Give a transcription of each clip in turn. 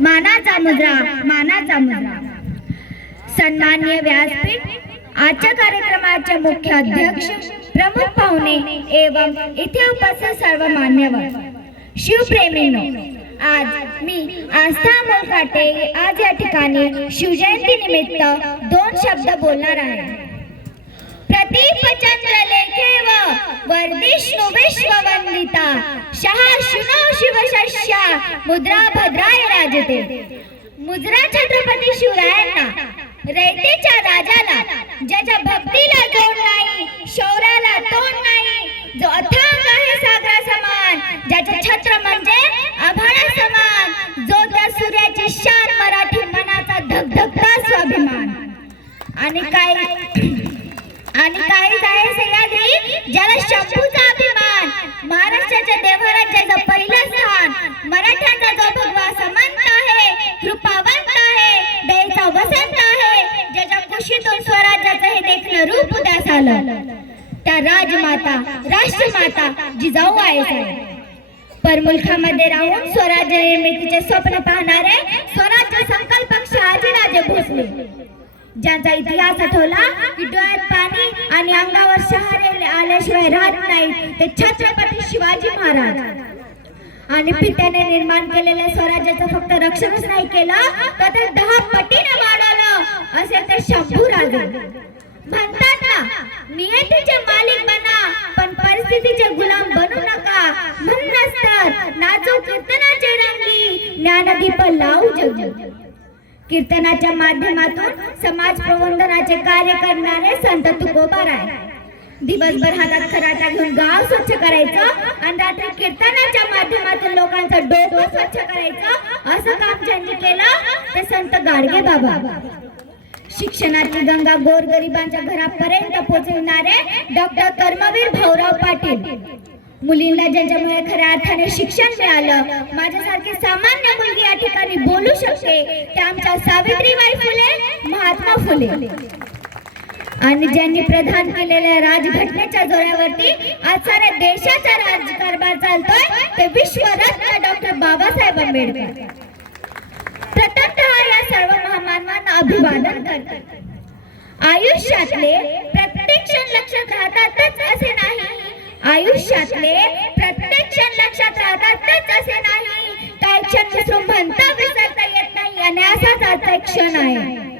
मानाचा मुद्रा। सन्माननीय व्यासपीठ आजच्या कार्यक्रमाचे मुख्य अध्यक्ष, प्रमुख पाहुणे एवं इथे उपस्थित सर्व मान्यवर, शिवप्रेमींनो, आज मी आस्था मोलकाटे आज या ठिकाणी शिवजयंती निमित्त 2 शब्द बोलणार आहे। प्रतीपचंद्र लेखेव वर्धिष्णु विश्ववंदिता शहाशुनो शिवशस्या मुद्रा भद्राय राजते। मुद्रा छत्रपती शिवरायांना, रयतेच्या राजाला, ज्याच्या भक्तीला जोड नाही, शौर्याला तोड नाही, जो अथांग आहे सागरा समान, ज्याचे छत्र म्हणजे आभाळा समान, जो त्या सूर्याची शान, मराठी मनाचा धगधगता स्वाभिमान। आणि काही आहे सह्याद्री, ज्याला शंभूचा अभिमान, महाराष्ट्राच्या देवराज्याचं पहिलं स्थान, मराठ्यांचा जो भगवा समंत आहे, कृपावंत आहे, दयेचा वसंत आहे, ज्याच्या कुशीतून स्वराज्याचं हे देखणं रूप उदयास आलं, त्या राजमाता, राष्ट्रमाता जिजाऊ आईसाहेब। परमुलखामध्ये राहून स्वराज्य निर्मितीचे स्वप्न पाहणारे स्वराज्य संकल्पक शहाजीराजे भोसले, ज्यांचा इतिहास आठवला की डोळ्यात पाणी आणि अंगावर शहारे आल्याशिवाय राहत नाही, ते छत्रपती शिवाजी महाराज। आणि पित्याने निर्माण केलेल्या स्वराज्याचं फक्त रक्षणच नाही केलं, तर ते 10 पटीने वाढवलं, असे ते शंभूराजे। म्हणतात ना, नियतीचे मालिक बना पण परिस्थितीचे गुलाम बनू नका, म्हणूनच तर नाचो कीर्तनाचे रंगी, ज्ञानदीप लावू जगी। कीर्तनाच्या माध्यमातून समाज प्रबोधनाचे कार्य करणारे संत तुकोबाराय दिवसभर हातात खराटा घेऊन गाव स्वच्छ करायचं आणि रात्री कीर्तनाच्या माध्यमातून लोकांचं डोकं स्वच्छ करायचं, असं काम ज्यांनी केलं ते संत गाडगे बाबा। शिक्षणाची गंगा गोरगरिबांच्या घरापर्यंत पोहोचविणारे डॉक्टर कर्मवीर भाऊराव पाटील। मुलींना ज्यांच्यामुळे खऱ्या अर्थाने शिक्षण मिळालं, माझ्यासारखी सामान्य मुलगी या ठिकाणी बोलू शकते, ते आमच्या सावित्रीबाई फुले, महात्मा फुले। आणि ज्यांनी प्रदान केलेल्या राजघटनेच्या जोरावरती आज साऱ्या देशाचा राजकारभार चालतोय, ते विश्वरत्न डॉक्टर बाबासाहेब आंबेडकर। प्रथमतः या सर्व महामानवांना अभिवादन करते। आयुष्यातले प्रत्येक क्षण लक्षात राहतातच असे नाही, आयुष्यातले प्रत्येक क्षण लक्षात राहतातच असे नाही, काही क्षण विसरून म्हणता विसरता येत नाही, आणि असाच आजचा एक क्षण आहे।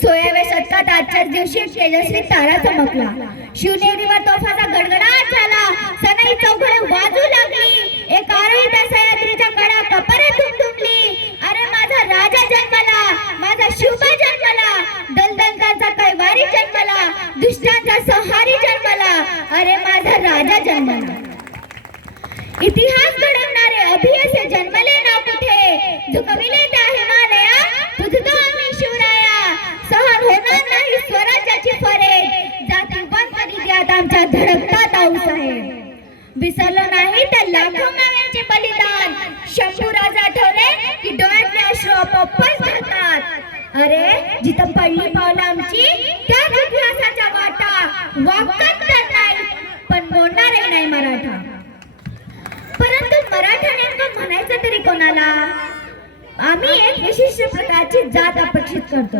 16व्या शतकात आजच्याच दिवशी तेजस्वी तारा चमकला, शिवनेरीवर तोफाचा गडगडाट झाला, सनई चौघडे वाजू लागली, एक आरोही त्या सह्याद्रीच्या कडा कपारे दुमदुमली। अरे माझा राजा जन्मला, माझा शिवबा जन्मला, दलदलकांचा कैवारी जन्मला, दुष्टांचा संहारी जन्मला, अरे माझा राजा जन्मला। इतिहास घडवणारे अभियसे जन्मले ना कुठे, झुकविले त्या हिमालया, तुझतो आम्ही शिवराया, सहन होणार नाही स्वराज्याची फरेड, जातीवंत हृदयात आमच्या धडकतात आऊसाहेब। विसरलो नाही त्या लाखो माव्यांचे बलिदान, शंभूराज आठवले की डोळ्यातले अश्रू आपोआप घालतात। अरे जिथं पडली पावलं आमची, त्याच इतिहासाच्या वाटा, वाकत तर नाही पण मोडणारही नाही मराठा। परंतु मराठा नेमकं म्हणायचं तरी कोणाला? आम्ही एक विशिष्ट प्रकारची जात अपेक्षित करतो,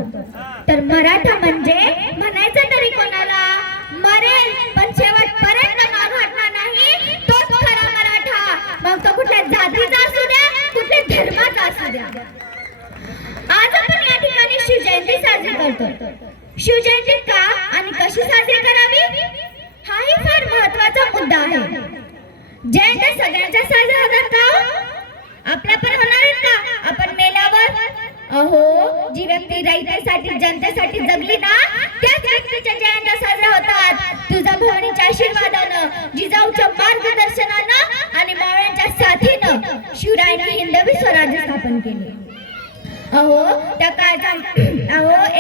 तर मराठा म्हणजे म्हणायचं तरी कोणाला? मरेल पण शेवटपर्यंत माघारणार नाही, तोच खरा मराठा, मग तो कुठल्या जातीचा असू द्या, कुठल्या धर्माचा असू द्या। आज आपण या ठिकाणी शिवजयंती साजरी करतो। शिवजयंती का आणि कशी साजरी करावी, हाही फार महत्त्वाचा मुद्दा आहे। जयंती सगळ्यांच्या साजऱ्या होतात का? आपल्या पण होणार आहेत का आपण मेल्यावर? अहो, जी व्यक्ती रयतेसाठी जनतेसाठी जगली ना, त्याच व्यक्तीच्या जयंत्या साजऱ्या होतात। तुळजाभवानीच्या आशीर्वादानं, जिजाऊच्या मार्गदर्शनानं आणि मावळ्यांच्या साथीनं शिवरायांनी हिंदवी स्वराज्य स्थापन केले।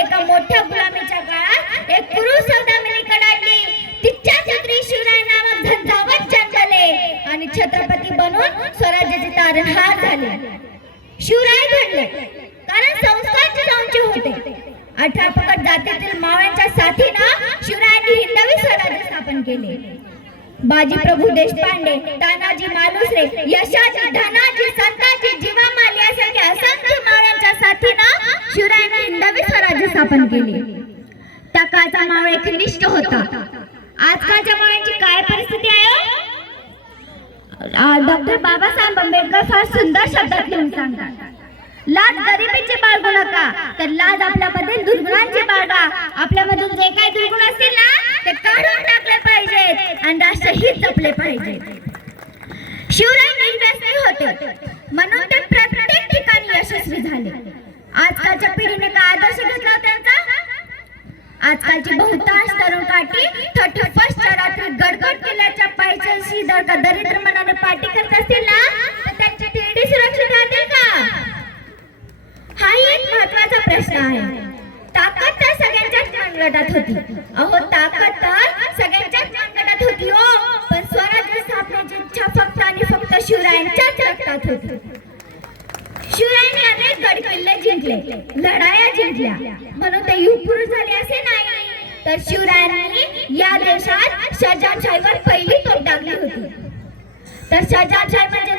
एका मोठ्या गुलामीच्या काळात एक पुरुष सौदामिनी कडाडली, तिच्या छत्री शिवराय नामक झंझावत जन्मले आणि छत्रपती बनून स्वराज्याचे तारणहार झाले। शिवराय घडले कारण संस्कार जिजाऊंचे होते। 18 पगड जातीतील मावळ्यांच्या साथीनं शिवरायांनी हिंदवी स्वराज्य स्थापन केले। बाजी प्रभू देशपांडे, तानाजी मालुसरे, यशाजी, धनाजी, संताजी, जीवा माली स्थापन केले. त्या काळचा मावळ एकनिष्ठ होता. आजकालच्या मावळ्यांची काय परिस्थिती आहे? डॉक्टर बाबासाहेब आंबेडकर फार सुंदर शब्दात लिहून सांगतात, लाज गरिबीची बाळगू नका, तर लाज आपल्याबद्दल दुर्गुणांची बाळगा. आपल्यामधून जे काही दुर्गुण असतील ना ते काढून टाकले पाहिजेत आणि राष्ट्रहित जपले पाहिजे. शिवराय निर्व्यसनी होते म्हणून ते प्रत्येक ठिकाणी यशस्वी झाले. आजकालच्या पिढीने काय आदर्श घेतला त्यांचा? आजकालची बहुतांश तरुण काठी 31st रात्री गडगड किल्ल्याच्या पायथ्याशी जर का दरिद्र मनाने पार्टी करत असतील ना तर त्यांची पिढी सुरक्षित राहतील का? हाही एक महत्त्वाचा प्रश्न आहे. ताकद तर सगळ्यांच्याच मनगटात होती. अहो ताकद तर सगळ्यांच्याच मनगटात होती हो, पण स्वराज्य स्थापनेची इच्छा फक्त आणि फक्त शिवरायांच्याच रक्तात होती. शिवरायांनी अनेक गड किल्ले जिंकले, लढाया जिंकल्या म्हणून ते युगपुरुष झाले असे नाही, तर शिवरायांनी या देशात शहाजहानशाहीवर पहिली तोफ डागली होती. तर शहाजहानशाही म्हणजे